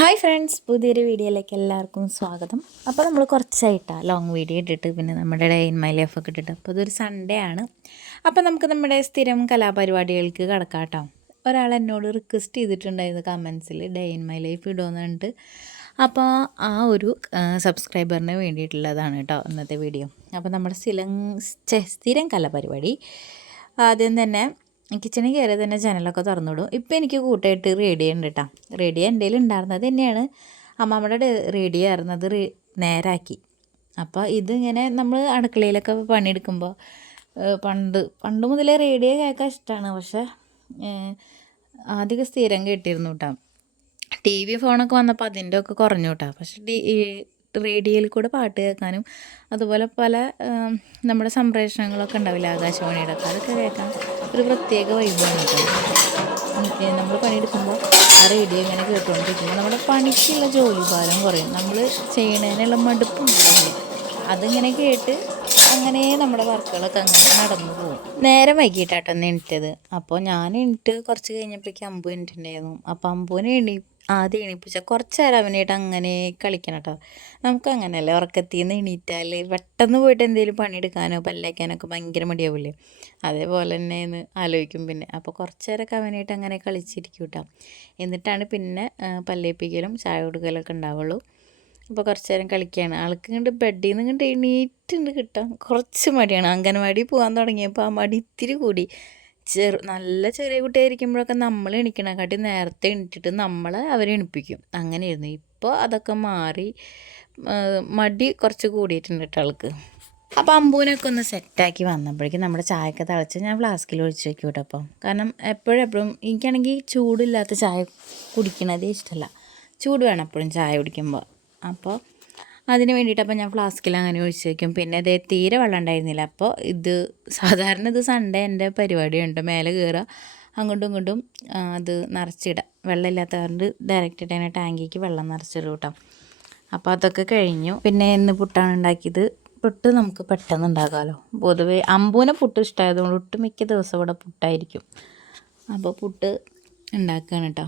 Hi friends പുതിയൊരു വീഡിയോയിലേക്ക് എല്ലാവർക്കും സ്വാഗതം. അപ്പോൾ നമ്മൾ കുറച്ചായിട്ടാണ് ലോങ് വീഡിയോ ഇട്ടിട്ട് പിന്നെ നമ്മുടെ ഡേ ഇൻ മൈ ലൈഫ് ഒക്കെ ഇട്ടിട്ട്. അപ്പോൾ ഇതൊരു സൺഡേ ആണ്. അപ്പോൾ നമുക്ക് നമ്മുടെ സ്ഥിരം കലാപരിപാടികൾക്ക് കിടക്കാം ഒരാൾ എന്നോട് റിക്വസ്റ്റ് ചെയ്തിട്ടുണ്ടായിരുന്നു കമൻസിൽ ഡേ ഇൻ മൈ ലൈഫ് ഇടുമെന്നുണ്ട് അപ്പോൾ ആ ഒരു സബ്സ്ക്രൈബറിന് വേണ്ടിയിട്ടുള്ളതാണ് കേട്ടോ ഇന്നത്തെ വീഡിയോ അപ്പോൾ നമ്മുടെ സ്ഥിരം സ്ഥിരം കലാപരിപാടി. ആദ്യം തന്നെ കിച്ചണിൽ കയറി തന്നെ ജനലൊക്കെ തുറന്നിടും. ഇപ്പം എനിക്ക് കൂട്ടായിട്ട് റേഡിയോ ഉണ്ട് കേട്ടോ റേഡിയോ എന്റെ ഉണ്ടായിരുന്നത് തന്നെയാണ്. അമ്മമ്മയുടെ റേഡിയോ ആയിരുന്നത് നേരാക്കി. അപ്പോൾ ഇതിങ്ങനെ നമ്മൾ അടുക്കളയിലൊക്കെ പണിയെടുക്കുമ്പോൾ പണ്ട് പണ്ട് മുതലേ റേഡിയോ കേൾക്കാൻ ഇഷ്ടമാണ് പക്ഷേ ആദ്യമൊക്കെ സ്ഥിരം കേട്ടിരുന്നു കേട്ടോ ടി വി ഫോണൊക്കെ വന്നപ്പോൾ അതിന്റെ ഒക്കെ കുറഞ്ഞു കേട്ടോ പക്ഷേ ടി റേഡിയോയിൽ കൂടെ പാട്ട് കേൾക്കാനും അതുപോലെ പല നമ്മുടെ സംപ്രേഷണങ്ങളൊക്കെ ഉണ്ടാവില്ല ആകാശവാണിയുടെ അതൊക്കെ കേൾക്കാൻ ഒരു പ്രത്യേക വൈബാണ് കേട്ടോ. നമ്മൾ പണിയെടുക്കുമ്പോൾ ആ റേഡിയോ ഇങ്ങനെ കേട്ടുകൊണ്ടിരിക്കുമ്പോൾ നമ്മുടെ പണിക്കുള്ള ജോലി ഭാരം കുറയും. നമ്മൾ ചെയ്യണതിനുള്ള മടുപ്പുണ്ടാവില്ലേ അതിങ്ങനെ കേട്ട് അങ്ങനെ നമ്മുടെ വർക്കുകളൊക്കെ അങ്ങനെ നടന്നു പോകും. നേരെ വൈകിട്ടാട്ടോ എണീറ്റത്. അപ്പോൾ ഞാൻ എണീറ്റ് കുറച്ച് കഴിഞ്ഞപ്പോഴേക്കും അമ്പു എണീറ്റുണ്ടായിരുന്നു അപ്പോൾ അമ്പുവിനെ എണീ ആദ്യം എണീപ്പിച്ച കുറച്ച് നേരം അവനായിട്ട് അങ്ങനെ കളിക്കണം കേട്ടോ നമുക്ക് അങ്ങനെയല്ലേ ഉറക്കത്തിൽ നിന്ന് എണീറ്റാൽ പെട്ടെന്ന് പോയിട്ട് എന്തെങ്കിലും പണിയെടുക്കാനോ പല്ലേക്കാനൊക്കെ ഭയങ്കര മടിയാവില്ലേ? അതേപോലെ തന്നെ എന്ന് ആലോചിക്കും പിന്നെ. അപ്പോൾ കുറച്ച് നേരമൊക്കെ അവനായിട്ട് അങ്ങനെ കളിച്ചിരിക്കും കേട്ടോ എന്നിട്ടാണ് പിന്നെ പല്ലേപ്പിക്കലും ചായ കൊടുക്കലൊക്കെ ഉണ്ടാവുള്ളൂ. അപ്പോൾ കുറച്ച് നേരം കളിക്കുകയാണ് ആൾക്ക് ഇങ്ങോട്ട് ബെഡിൽ നിന്ന് ഇങ്ങോട്ട് എണീറ്റുണ്ട് കിട്ടാൻ കുറച്ച് മടിയാണ്. അംഗനവാടി പോകാൻ തുടങ്ങിയപ്പോൾ ആ മടി ഇത്തിരി കൂടി. ചെറു നല്ല ചെറിയ കുട്ടിയായിരിക്കുമ്പോഴൊക്കെ നമ്മൾ എണീക്കണേക്കാട്ടി നേരത്തെ എണീറ്റിട്ട് നമ്മളെ അവരെ എണിപ്പിക്കും. അങ്ങനെയായിരുന്നു. ഇപ്പോൾ അതൊക്കെ മാറി മടി കുറച്ച് കൂടിയിട്ടുണ്ട് കേട്ടോ ആൾക്ക്. അപ്പോൾ അമ്പൂനൊക്കെ ഒന്ന് സെറ്റാക്കി വന്നപ്പോഴേക്കും നമ്മുടെ ചായയൊക്കെ തിളച്ച് ഞാൻ ഫ്ലാസ്കിൽ ഒഴിച്ച് വെക്കും കേട്ടോ അപ്പം. കാരണം എപ്പോഴെപ്പോഴും എപ്പോഴും എനിക്കാണെങ്കിൽ ചൂടില്ലാത്ത ചായ കുടിക്കണതേ ഇഷ്ടമല്ല ചൂട് വേണം എപ്പോഴും ചായ കുടിക്കുമ്പോൾ അപ്പോൾ അതിന് വേണ്ടിയിട്ട് അപ്പോൾ ഞാൻ ഫ്ലാസ്കിൽ അങ്ങനെ ഒഴിച്ച് വയ്ക്കും പിന്നെ അതേ തീരെ വെള്ളം ഉണ്ടായിരുന്നില്ല. അപ്പോൾ ഇത് സാധാരണ ഇത് സൺഡേ എന്റെ പരിപാടിയുണ്ട്. മേലെ കയറുക അങ്ങോട്ടും ഇങ്ങോട്ടും അത് നിറച്ചിടുക. വെള്ളമില്ലാത്ത കൊണ്ട് ഡയറക്റ്റ് തന്നെ ടാങ്കിക്ക് വെള്ളം നിറച്ചിടും കേട്ടോ. അപ്പോൾ അതൊക്കെ കഴിഞ്ഞു. പിന്നെ ഇന്ന് പുട്ടാണ് ഉണ്ടാക്കിയത്. പുട്ട് നമുക്ക് പെട്ടെന്ന് ഉണ്ടാക്കാമല്ലോ. പൊതുവേ അമ്പൂനെ പുട്ട് ഇഷ്ടമായതുകൊണ്ട് ഒട്ടുമിക്ക ദിവസം ഇവിടെ പുട്ടായിരിക്കും. അപ്പോൾ പുട്ട് ഉണ്ടാക്കുകയാണ് കേട്ടോ.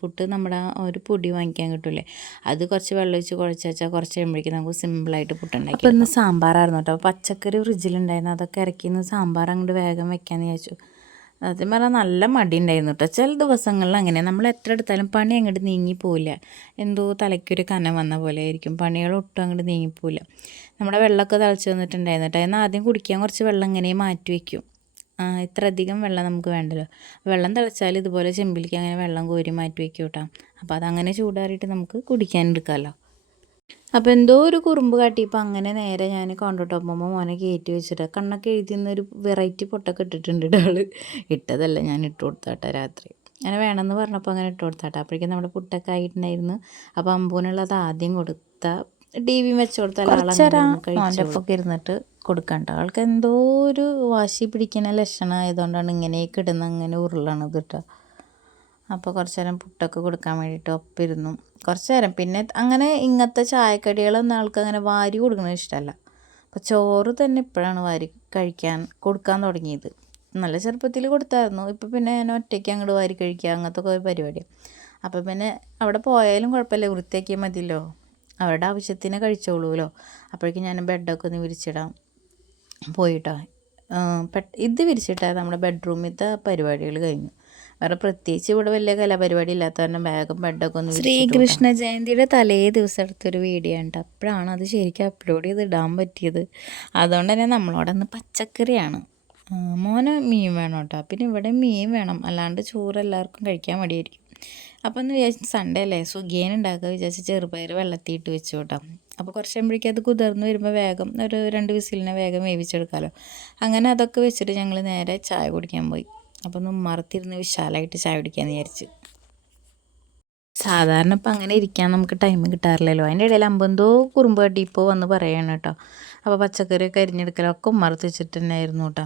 പുട്ട് നമ്മുടെ ആ ഒരു പൊടി വാങ്ങിക്കാൻ കിട്ടൂലേ? അത് കുറച്ച് വെള്ളം ഒഴിച്ച് കുഴച്ച് വെച്ചാൽ കുറച്ച് കഴിയുമ്പോഴേക്കും നമുക്ക് സിമ്പിളായിട്ട് പുട്ടുണ്ടാക്കി അപ്പോൾ ഇന്ന് സാമ്പാറായിരുന്നു കേട്ടോ. പച്ചക്കറി ഫ്രിഡ്ജിലുണ്ടായിരുന്നു. അതൊക്കെ ഇറക്കി ഇന്ന് സാമ്പാർ അങ്ങോട്ട് വേഗം വെക്കാമെന്ന് വിചാരിച്ചു. സത്യം പറഞ്ഞാൽ നല്ല മടി ഉണ്ടായിരുന്നു കേട്ടോ. ചില ദിവസങ്ങളിൽ അങ്ങനെ. നമ്മൾ എത്ര എടുത്താലും പണി അങ്ങോട്ട് നീങ്ങിപ്പോവില്ല എന്തോ തലയ്ക്കൊരു കനം വന്ന പോലെ ആയിരിക്കും. പണികൾ ഒട്ടും അങ്ങോട്ട് നീങ്ങിപ്പോവില്ല നമ്മുടെ വെള്ളമൊക്കെ തിളച്ച് വന്നിട്ടുണ്ടായിരുന്നു കേട്ടോ. എന്നാൽ ആദ്യം കുടിക്കാൻ കുറച്ച് വെള്ളം ഇങ്ങനെ മാറ്റി വയ്ക്കും. ഇത്ര അധികം വെള്ളം നമുക്ക് വേണ്ടല്ലോ. വെള്ളം തിളച്ചാൽ ഇതുപോലെ ചെമ്പിലേക്ക് അങ്ങനെ വെള്ളം കോരി മാറ്റി വയ്ക്കും കേട്ടോ. അപ്പോൾ അതങ്ങനെ ചൂടാറിയിട്ട് നമുക്ക് കുടിക്കാൻ എടുക്കാമല്ലോ അപ്പോൾ എന്തോ ഒരു കുറുമ്പ് കാട്ടിയപ്പോൾ അങ്ങനെ നേരെ ഞാൻ കൊണ്ടോട്ടൊപ്പം മോനെ കയറ്റി വെച്ചിട്ട് കണ്ണൊക്കെ എഴുതിയുന്ന ഒരു വെറൈറ്റി പൊട്ടൊക്കെ ഇട്ടിട്ടുണ്ട് ആൾ. ഇട്ടതല്ല ഞാൻ ഇട്ട് കൊടുത്താട്ടെ രാത്രി. അങ്ങനെ വേണമെന്ന് പറഞ്ഞപ്പോൾ അങ്ങനെ ഇട്ട് കൊടുത്താട്ടെ അപ്പോഴേക്കും നമ്മുടെ പുട്ടൊക്കെ ആയിട്ടുണ്ടായിരുന്നു. അപ്പോൾ അമ്പൂനുള്ളത് ആദ്യം കൊടുത്ത ടി വി വെച്ച് കൊടുത്താൽ ആളെ ഒക്കെ ഇരുന്നിട്ട് കൊടുക്കണ്ട. ആൾക്ക് എന്തോ ഒരു വാശി പിടിക്കുന്ന ലക്ഷണമായതുകൊണ്ടാണ് ഇങ്ങനെയൊക്കെ ഇടുന്ന അങ്ങനെ ഉരുളണത് കേട്ടോ. അപ്പോൾ കുറച്ച് നേരം പുട്ടൊക്കെ കൊടുക്കാൻ വേണ്ടിയിട്ട് ഒപ്പിരുന്നു. കുറച്ച് നേരം. പിന്നെ അങ്ങനെ ഇങ്ങനത്തെ ചായക്കടികളൊന്നും ആൾക്ക് അങ്ങനെ വാരി കൊടുക്കുന്നത് ഇഷ്ടമല്ല. അപ്പോൾ ചോറ് തന്നെ ഇപ്പോഴാണ് വാരി കഴിക്കാൻ കൊടുക്കാൻ തുടങ്ങിയത്. നല്ല ചെറുപ്പത്തിൽ കൊടുത്തായിരുന്നു. ഇപ്പോൾ പിന്നെ ഞാൻ ഒറ്റയ്ക്ക് അങ്ങോട്ട് വാരി കഴിക്കുക അങ്ങനത്തെ ഒരു പരിപാടിയാണ് അപ്പോൾ പിന്നെ അവിടെ പോയാലും കുഴപ്പമില്ല. വൃത്തിയാക്കിയാൽ മതിയല്ലോ. അവരുടെ ആവശ്യത്തിന് കഴിച്ചോളൂല്ലോ. അപ്പോഴേക്കും ഞാൻ ബെഡൊക്കെ ഒന്ന് വിരിച്ചിടാം. പോയിട്ടോ. ഇത് വിരിച്ചിട്ടാൽ നമ്മുടെ ബെഡ്റൂമിലത്തെ പരിപാടികൾ കഴിഞ്ഞു. വേറെ പ്രത്യേകിച്ച് ഇവിടെ വലിയ കലാപരിപാടി ഇല്ലാത്ത കാരണം ബാഗും ബെഡൊക്കെ ഒന്ന് ശ്രീകൃഷ്ണ ജയന്തിയുടെ തലേ ദിവസം എടുത്തൊരു വീഡിയോ ഉണ്ട് അപ്പോഴാണ് അത് ശരിക്കും അപ്ലോഡ് ചെയ്ത് ഇടാൻ പറ്റിയത്. അതുകൊണ്ട് തന്നെ നമ്മളോട് ഒന്ന് പച്ചക്കറിയാണ്. മോന് മീൻ വേണം കേട്ടോ. പിന്നെ ഇവിടെ മീൻ വേണം. അല്ലാണ്ട് ചോറ് എല്ലാവർക്കും കഴിക്കാൻ മടിയായിരിക്കും. അപ്പോൾ ഒന്ന് വിചാരിച്ചു സൺഡേ അല്ലേ? സുഖിയൻ ഉണ്ടാക്കുക വിചാരിച്ച് ചെറുപയർ വെള്ളത്തിയിട്ട് വെച്ചു കേട്ടോ. അപ്പോൾ കുറച്ച് കഴിയുമ്പോഴേക്കും അത് കുതിർന്ന് വരുമ്പോൾ വേഗം ഒരു രണ്ട് വിസിലിനെ വേഗം വേവിച്ചെടുക്കാമല്ലോ. അങ്ങനെ അതൊക്കെ വെച്ചിട്ട് ഞങ്ങൾ നേരെ ചായ കുടിക്കാൻ പോയി. അപ്പോൾ ഒന്ന് മറത്തിരുന്ന് വിശാലമായിട്ട് ചായ കുടിക്കാമെന്ന് വിചാരിച്ചു. സാധാരണ ഇപ്പം അങ്ങനെ ഇരിക്കാൻ നമുക്ക് ടൈം കിട്ടാറില്ലല്ലോ. അതിന്റെ ഇടയിൽ അമ്പന്തോ കുറുമ്പ് കട്ടി ഇപ്പോൾ വന്ന് പറയണം കേട്ടോ. അപ്പോൾ പച്ചക്കറിയൊക്കെ അരിഞ്ഞെടുക്കലൊക്കെ ഉമ്മറത്ത് വെച്ചിട്ട് തന്നെയായിരുന്നു കേട്ടോ.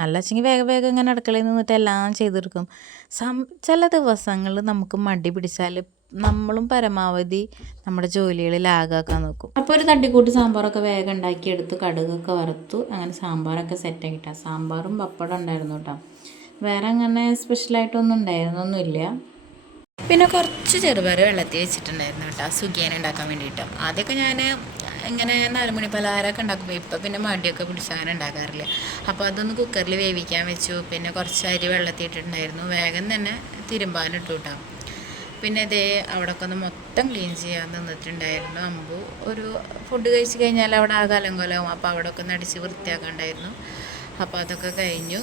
അല്ല വെച്ചെങ്കിൽ വേഗം വേഗം ഇങ്ങനെ അടുക്കളയിൽ നിന്നിട്ട് എല്ലാം ചെയ്തെടുക്കും. സം ചില ദിവസങ്ങളിൽ നമുക്ക് മടി പിടിച്ചാൽ നമ്മളും പരമാവധി നമ്മുടെ ജോലികളിൽ ആകാക്കാൻ നോക്കും. അപ്പോൾ ഒരു തട്ടിക്കൂട്ട് സാമ്പാറൊക്കെ വേഗം ഉണ്ടാക്കിയെടുത്ത് കടുകൊക്കെ വറുത്തു. അങ്ങനെ സാമ്പാറൊക്കെ സെറ്റാക്കിട്ടാ സാമ്പാറും പപ്പടം ഉണ്ടായിരുന്നു കേട്ടോ വേറെ അങ്ങനെ സ്പെഷ്യലായിട്ടൊന്നും ഉണ്ടായിരുന്നൊന്നുമില്ല. പിന്നെ കുറച്ച് ചെറുപയർ വെള്ളത്തിൽ വെച്ചിട്ടുണ്ടായിരുന്നു കേട്ടോ സുഖിയൻ ഉണ്ടാക്കാൻ വേണ്ടിയിട്ട്. ആദ്യമൊക്കെ ഞാൻ ഇങ്ങനെ നാലുമണി പലഹാരമൊക്കെ ഉണ്ടാക്കുമ്പോൾ ഇപ്പം പിന്നെ മടിയൊക്കെ പിടിച്ച് അങ്ങനെ ഉണ്ടാക്കാറില്ല. അപ്പോൾ അതൊന്ന് കുക്കറിൽ വേവിക്കാൻ വെച്ചു. പിന്നെ കുറച്ച് അരി വെള്ളത്തിൽ ഇട്ടിട്ടുണ്ടായിരുന്നു. വേഗം തന്നെ തിരുമ്പാനിട്ടു കേട്ടോ പിന്നെ ഇതേ അവിടെയൊക്കെ ഒന്ന് മൊത്തം ക്ലീൻ ചെയ്യാൻ നിന്നിട്ടുണ്ടായിരുന്നു. അമ്പു ഒരു ഫുഡ് കഴിച്ച് കഴിഞ്ഞാൽ അവിടെ ആ കലങ്കോലവും അപ്പോൾ അവിടെ ഒക്കെ ഒന്ന് അടിച്ച് വൃത്തിയാക്കണ്ടായിരുന്നു. അപ്പോൾ അതൊക്കെ കഴിഞ്ഞു.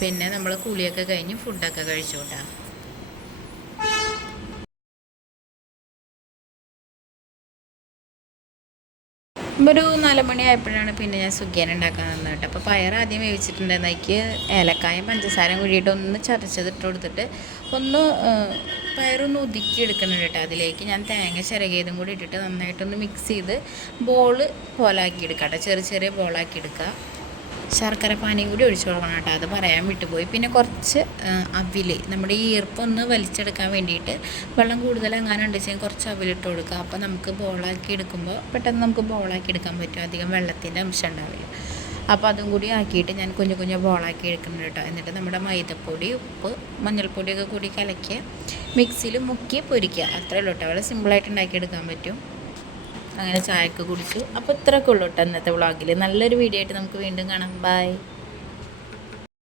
പിന്നെ നമ്മൾ കുളിയൊക്കെ കഴിഞ്ഞ് ഫുഡൊക്കെ കഴിച്ചു കേട്ടോ ഒരു നാല് മണിയായപ്പോഴാണ് പിന്നെ ഞാൻ സുഖിയൻ ഉണ്ടാക്കാൻ നിന്നത് കേട്ടോ. അപ്പോൾ പയർ ആദ്യം വേവിച്ചിട്ടുണ്ടായിരുന്നു. അതിക്ക് ഏലക്കായും പഞ്ചസാരയും കൂടിയിട്ട് ഒന്ന് ചതച്ചത് ഇട്ട് കൊടുത്തിട്ട് ഒന്ന് പയറൊന്ന് ഒതുക്കി എടുക്കണം കേട്ടോ അതിലേക്ക്. ഞാൻ തേങ്ങ ചിരകിയതും കൂടി ഇട്ടിട്ട് നന്നായിട്ടൊന്ന് മിക്സ് ചെയ്ത് ബോൾ പോലാക്കി എടുക്കാം കേട്ടോ. ചെറിയ ചെറിയ ബോളാക്കി എടുക്കുക ശർക്കര പാനിയും കൂടി ഒഴിച്ചു കൊടുക്കണം കേട്ടോ. അത് പറയാൻ വിട്ടുപോയി. പിന്നെ കുറച്ച് അവിൽ നമ്മുടെ ഈ ഈർപ്പൊന്ന് വലിച്ചെടുക്കാൻ വേണ്ടിയിട്ട് വെള്ളം കൂടുതൽ എങ്ങാനും ഉണ്ടെച്ചാൽ കുറച്ച് അവിലിട്ട് കൊടുക്കുക. അപ്പോൾ നമുക്ക് ബോളാക്കി എടുക്കുമ്പോൾ പെട്ടെന്ന് നമുക്ക് ബോളാക്കി എടുക്കാൻ പറ്റും. അധികം വെള്ളത്തിന്റെ അംശം ഉണ്ടാവില്ല. അപ്പോൾ അതും കൂടി ആക്കിയിട്ട് ഞാൻ കുഞ്ഞു കുഞ്ഞു ബോളാക്കി എടുക്കുന്നുണ്ട് കേട്ടോ. എന്നിട്ട് നമ്മുടെ മൈദപ്പൊടി ഉപ്പ് മഞ്ഞൾപ്പൊടിയൊക്കെ കൂടി കലക്കി മിക്സിയിൽ മുക്കി പൊരിക്കുക. അത്രേ ഉള്ളൂ കേട്ടോ. അവിടെ സിമ്പിളായിട്ട് ഉണ്ടാക്കിയെടുക്കാൻ പറ്റും. അങ്ങനെ ചായയൊക്കെ കുടിച്ചു. അപ്പോൾ ഇത്രയൊക്കെ ഉള്ളൂ കേട്ടോ ഇന്നത്തെ വ്ളോഗിൽ നല്ലൊരു വീഡിയോ ആയിട്ട് നമുക്ക് വീണ്ടും കാണാം. ബൈ